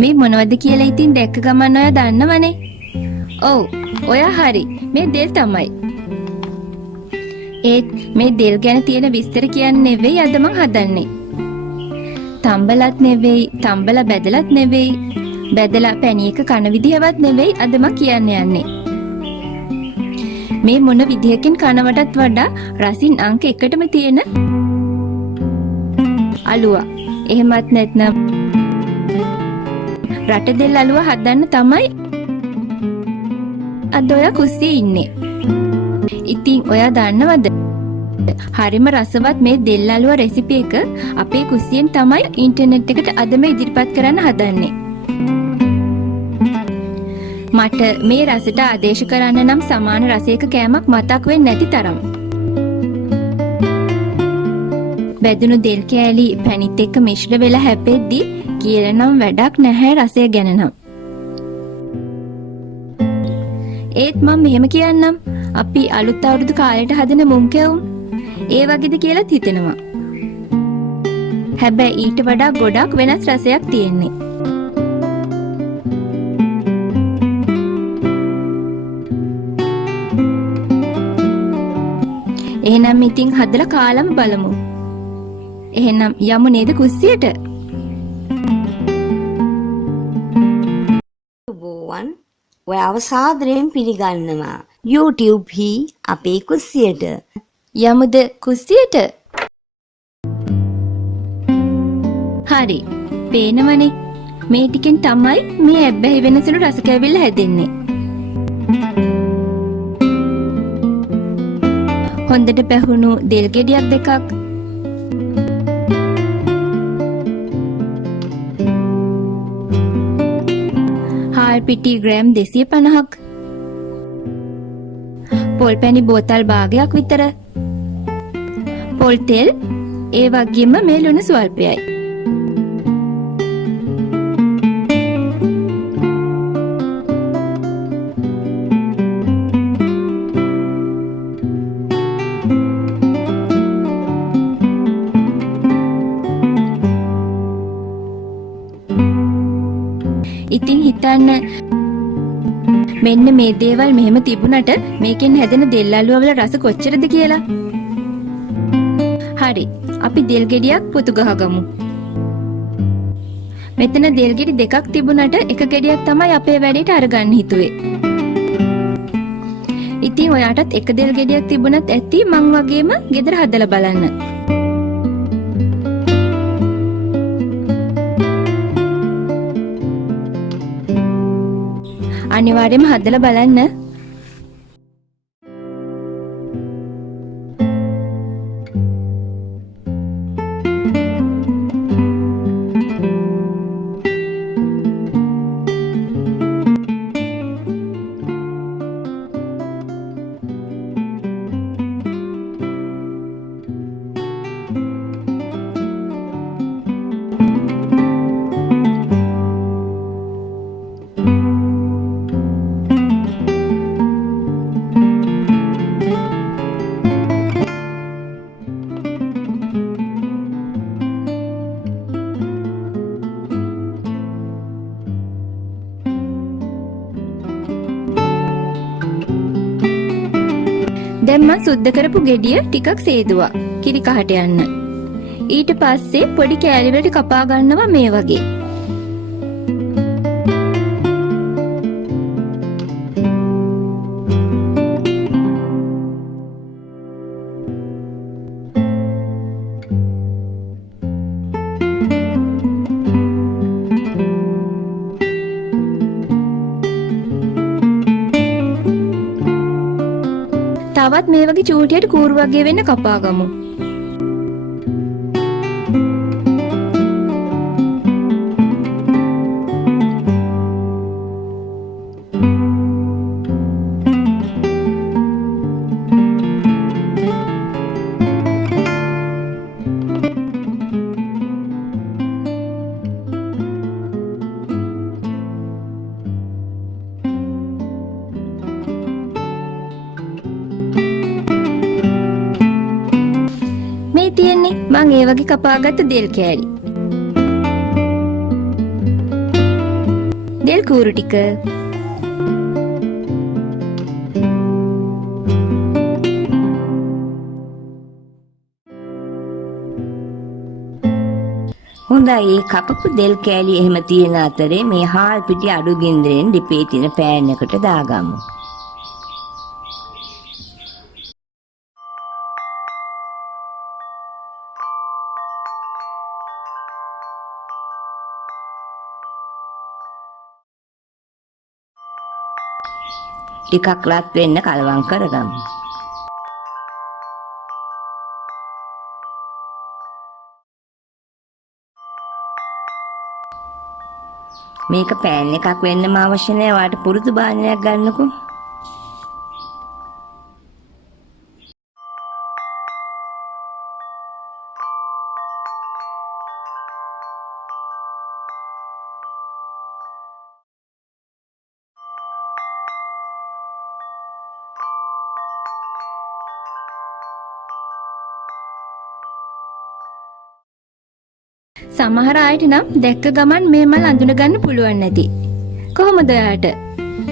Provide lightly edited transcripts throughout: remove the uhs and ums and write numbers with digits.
මේ මොනවද කියලා ඉතින් දැක්ක ගමන් ඔයා දන්නවනේ. ඔව්, ඔයා හරි. මේ දෙල් තමයි. ඒත් මේ දෙල් ගැන තියෙන විස්තර කියන්නේ නෙවෙයි අද මං හදන්නේ. තම්බලත් නෙවෙයි, තම්බලා බැදලත් නෙවෙයි, බැදලා පැණියක කන විදිහවත් නෙවෙයි අද මං කියන්න යන්නේ. මේ මොන විදිහකින් කනවටත් වඩා රසින් අංක 1ටම තියෙන අලුවා. එහෙමත් නැත්නම් රට දෙල් අලුවා හදන්න තමයි අද ඔයා කුස්සියේ ඉන්නේ. ඉතින් ඔයා දන්නවද? හරිම රසවත් මේ දෙල් අලුවා රෙසිපි එක අපේ කුස්සියෙන් තමයි ඉන්ටර්නෙට් එකට අදම ඉදිරිපත් කරන්න හදන්නේ. මට මේ රසට ආදේශ කරන්න නම් සමාන රසයක කෑමක් මතක් වෙන්නේ නැති තරම්. බැදුණු දෙල් කෑලි පැණිත් එක්ක මිශ්‍ර වෙලා හැපෙද්දි කියලා නම් වැඩක් නැහැ රසය ගැන නම්. ඒත් මම මෙහෙම කියන්නම්, අපි අලුත් අවුරුදු කාලයට හදන මුං කැවුම් ඒ වගේද කියලාත් හිතෙනවා. හැබැයි ඊට වඩා ගොඩක් වෙනස් රසයක් තියෙන්නේ. එහෙනම් ඉතින් හදලා කාලම බලමු. එහෙනම් යමු නේද කුස්සියට? බෝවන් ඔයාව සාදරයෙන් පිළිගන්නවා YouTube හි අපේ කුස්සියට. යමුද කුස්සියට? හරි. පේනවනේ. මේ ටිකෙන් තමයි මේ ඇබ්බැහි වෙනසලු රස කැවිල්ල හැදෙන්නේ. හොඳට පැහුණු දෙල් ගෙඩියක් දෙකක්, හාල් පිටි ග්‍රෑම් 250ක්, පොල් පැණි බෝතල් භාගයක් විතර, පොල් තෙල්, ඒ වගේම මේ ලුණු ස්වල්පයයි. ඉතින් හිතන්න, මෙන්න මේ දේවල් මෙහෙම තිබුණට මේකෙන් හැදෙන දෙල් අලුවා වල රස කොච්චරද කියලා. හරි, අපි දෙල් ගෙඩියක් පුතු ගහගමු. මෙතන දෙල් ගෙඩි දෙකක් තිබුණට එක ගෙඩියක් තමයි අපේ වැඩේට අරගන්න හිතුවේ. ඉතින් ඔයාටත් එක දෙල් ගෙඩියක් තිබුණත් ඇති මං වගේම ගෙදර හදලා බලන්න. අනිවාර්යයෙන්ම හදලා බලන්න. දැන් මම සුද්ධ කරපු ගෙඩිය ටිකක් සේදුවා කිරි කහට යන්න. ඊට පස්සේ පොඩි කෑලි වලට කපා ගන්නවා මේ වගේ. තවත් මේ වගේ චූටියට කූරු වගේ වෙන්න කපා ගමු. මේ තියෙන්නේ මං ඒ වගේ කපාගත්ත දෙල් කෑලි. කූරු ටික. හොඳයි කපපු දෙල් කෑලි එහෙම තියෙන අතරේ මේ හාල් පිටි අඩු ගින්දරෙන් ලිපේ තියෙන පෑන් එකට දාගමු. ටිකක් රත් වෙන්න කලවම් කරගමු. මේක පෑන් එකක් වෙන්නම අවශ්‍ය නැහැ. වාට පුරුදු බාණයක් ගන්නකෝ. සමහර අයට නම් දැක්ක ගමන් මේ මල් අඳුන ගන්න පුළුවන් නැති. කොහොමද ඔයාට?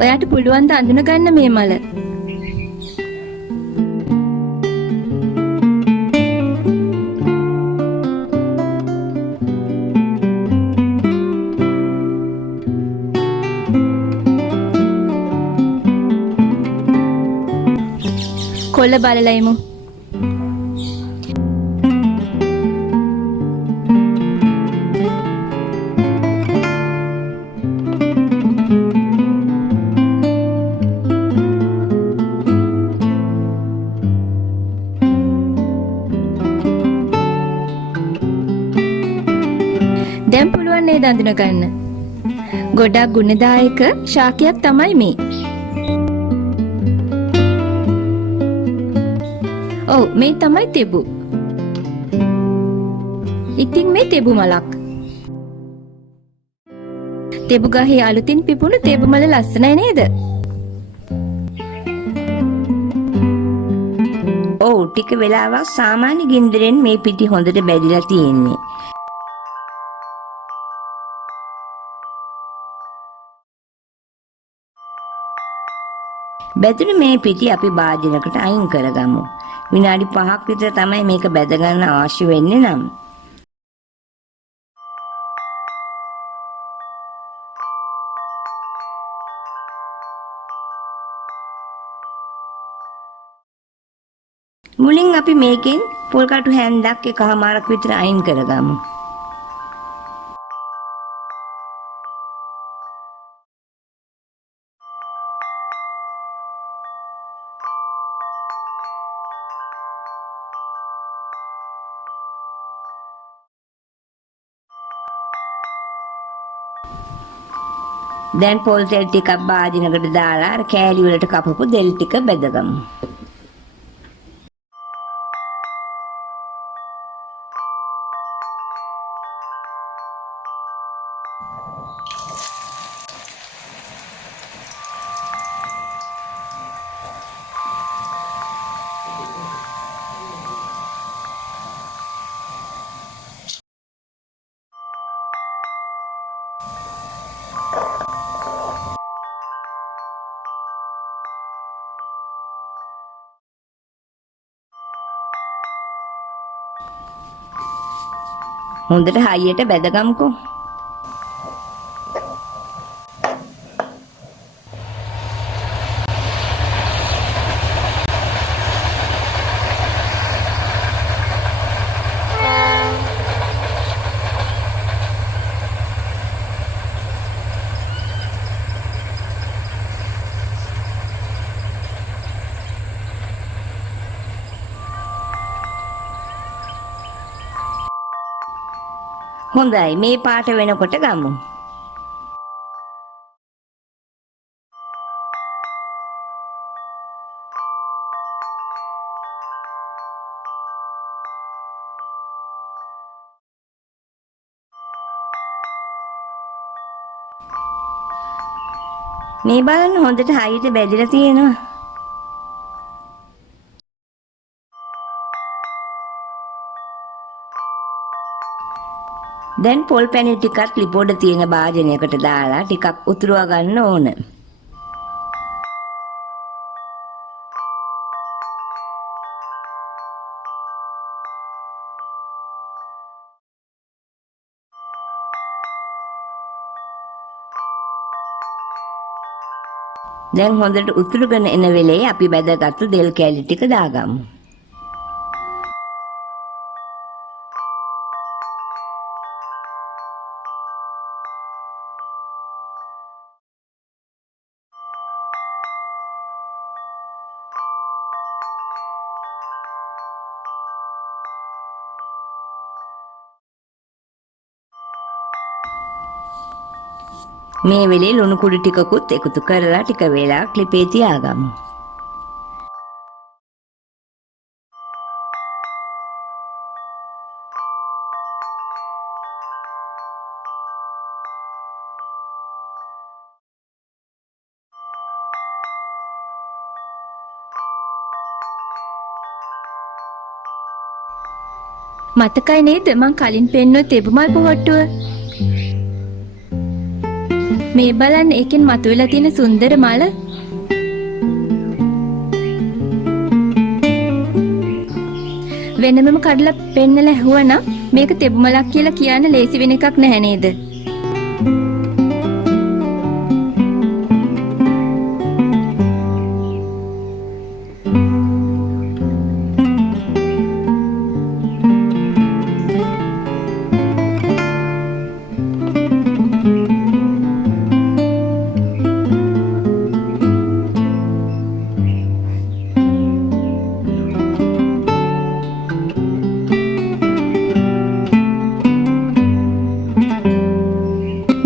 ඔයාට පුළුවන් ද අඳුන ගන්න මේ මල? කොළ බලලා ඉමු. දැන් පුළුවන් නේද අඳුන ගන්න? ගොඩක් ගුණදායක ශාකයක් තමයි මේ. ඔව් මේ තමයි තෙබු. ඉතින් මේ තෙබු මලක්. තෙබු ගහේ අලුතින් පිපුණු තෙබු මල ලස්සනයි නේද? ඔව් ටික වෙලාවක් සාමාන්‍ය ගින්දරෙන් මේ පිටි හොඳට බැදිලා තියෙන්නේ. බැදුණු මේ පිටි අපි භාජනයකට අයින් කරගමු. විනාඩි 5ක් විතර තමයි මේක බැද ගන්න අවශ්‍ය වෙන්නේ නම්. මුලින් අපි මේකෙන් පොල් කටු හැන්දක් එකමාරක් විතර අයින් කරගමු. දැන් පොල් තෙල් ටිකක් භාජනයකට දාලා අර කෑලි වලට කපපු දෙල් ටික බෙදගමු. හොඳට හයියට බැදගමුකෝ. හොඳයි මේ පාට වෙනකොට ගමු. මේ බලන්න හොඳට හයියට බැදිලා තියෙනවා. දැන් පොල් පැණි ටිකත් ලිපොඩ තියෙන භාජනයකට දාලා ටිකක් උතුරවා ගන්න ඕන. දැන් හොඳට උතුරුගෙන එන වෙලේ අපි බැදගත්තු දෙල් කෑලි ටික දාගමු. මේ වෙලේ ලුණු කුඩු ටිකකුත් එකතු කරලා ටික වෙලාවක් ලිපේ තියාගමු. මතකයි නේද මං කලින් පෙන්නුව තෙබුමල් පොහොට්ටුව? මේ බලන්න ඒකෙන් මතුවෙලා තියෙන සුන්දර මල. වෙනමම කඩලා පෙන්නලා ඇහුවනම් මේක තෙබුමලක් කියලා කියන්න ලේසි වෙන එකක් නැහැ නේද?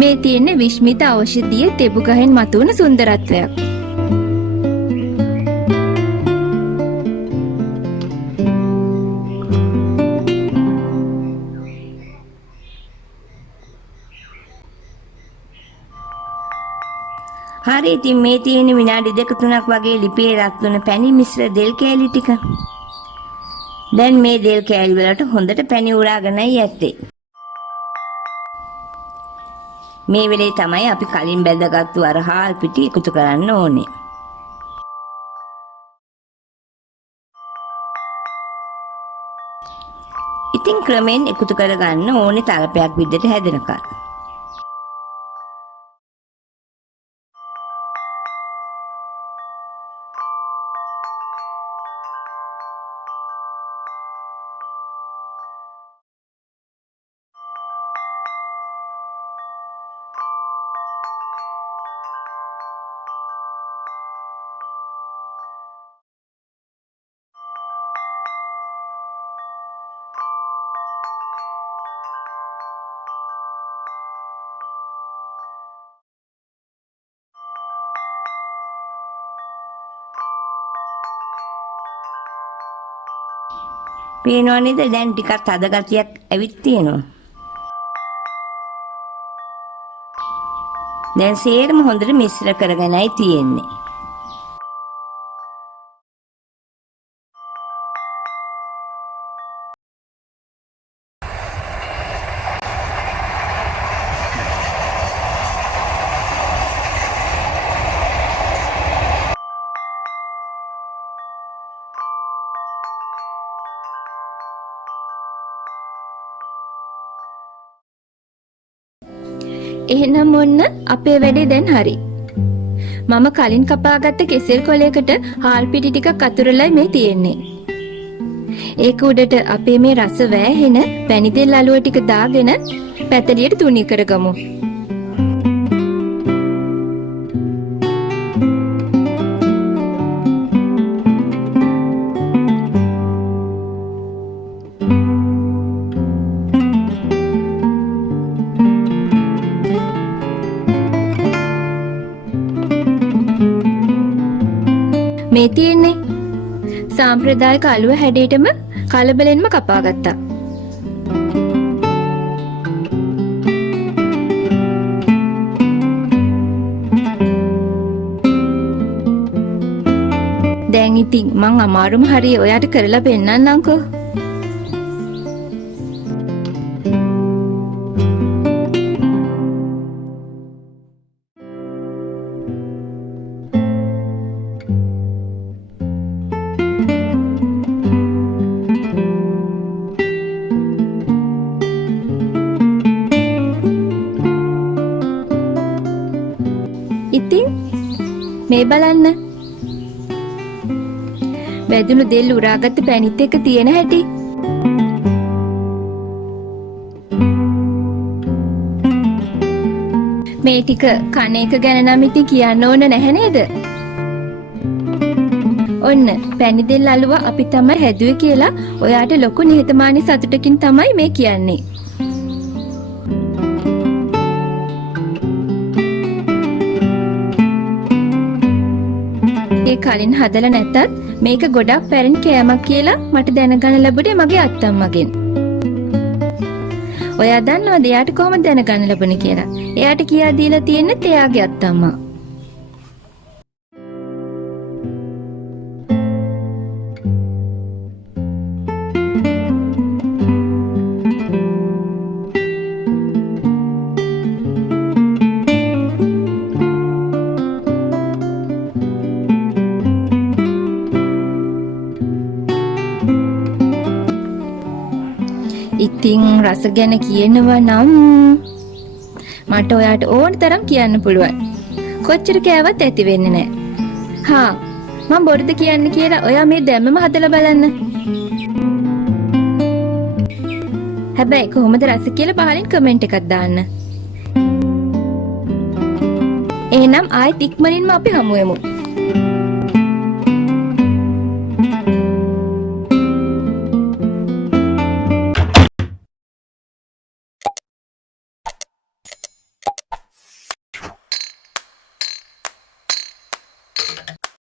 මේ තියෙන්නේ විශ්මිත ඖෂධීය තෙබු ගහෙන් මතුවන සුන්දරත්වයක්. හරි ඉතින් මේ තියෙන විනාඩි 2-3ක් වගේ ලිපේ රත් වෙන පැණි මිශ්‍ර දෙල් කෑලි ටික. දැන් මේ දෙල් කෑලි වලට හොඳට පැණි උරාගෙනයි ඇත්තේ. මේ වෙලේ තමයි අපි කලින් බැඳගත්තු අර හාල් පිටි එකතු කරන්න ඕනේ. ඉතින් ක්‍රමෙන් එකතු කරගන්න ඕනේ තලපයක් විදිහට හැදෙනකන්. පේනව නේද දැන් ටිකක් තද ගතියක් ඇවිත් තියෙනවා. දැන් සේරම හොඳට මිශ්‍ර කරගෙනයි තියෙන්නේ. එහෙනම් ඔන්න අපේ වැඩේ දැන් හරි. මම කලින් කපාගත්ත කෙසෙල් කොලයකට හාල් පිටි ටිකක් අතුරලයි මේ තියෙන්නේ. ඒක උඩට අපේ මේ රස වෑහෙන පැණි තෙල් අලුව ටික දාගෙන පැතලියට තුනී කරගමු. මේ තියෙන්නේ සාම්ප්‍රදායික අලුව හැඩයටම කලබලෙන්ම කපා ගත්තා. දැන් ඉතින් මං අමාරුම හරිය ඔයාට කරලා පෙන්නන්නම්කෝ. ඉතින් මේ බලන්න. වැදුණු දෙල් උරාගත්ත පැණිත් එක තියෙන හැටි. මේ ටික කන එක ගැන නම් ඉතින් කියන්න ඕන නැහැ නේද? ඔන්න පැණි දෙල් අලුව අපි තමයි හැදුවේ කියලා ඔයාට ලොකු නිහතමානී සතුටකින් තමයි මේ කියන්නේ. ඒ කලින් හදලා නැතත් මේක ගොඩක් පැරණි කෑමක් කියලා මට දැනගන්න ලැබුණේ මගේ අත්තම්මගෙන්. ඔයා දන්නවද එයාට කොහොමද දැනගන්න ලැබුණේ කියලා? එයාට කියා දීලා තියෙන්නේ එයාගේ අත්තම්මා. ඉතින් රස ගැන කියනවා නම් මට ඔයාට ඕන තරම් කියන්න පුළුවන්. කොච්චර කෑවත් ඇති වෙන්නේ නැහැ. හා මම බොරුද කියන්නේ කියලා ඔයා මේ දැම්මම හදලා බලන්න. හැබැයි කොහොමද රස කියලා පහලින් කමෙන්ට් එකක් දාන්න. එහෙනම් ආයෙත් ඉක්මනින්ම අපි හමු වෙමු.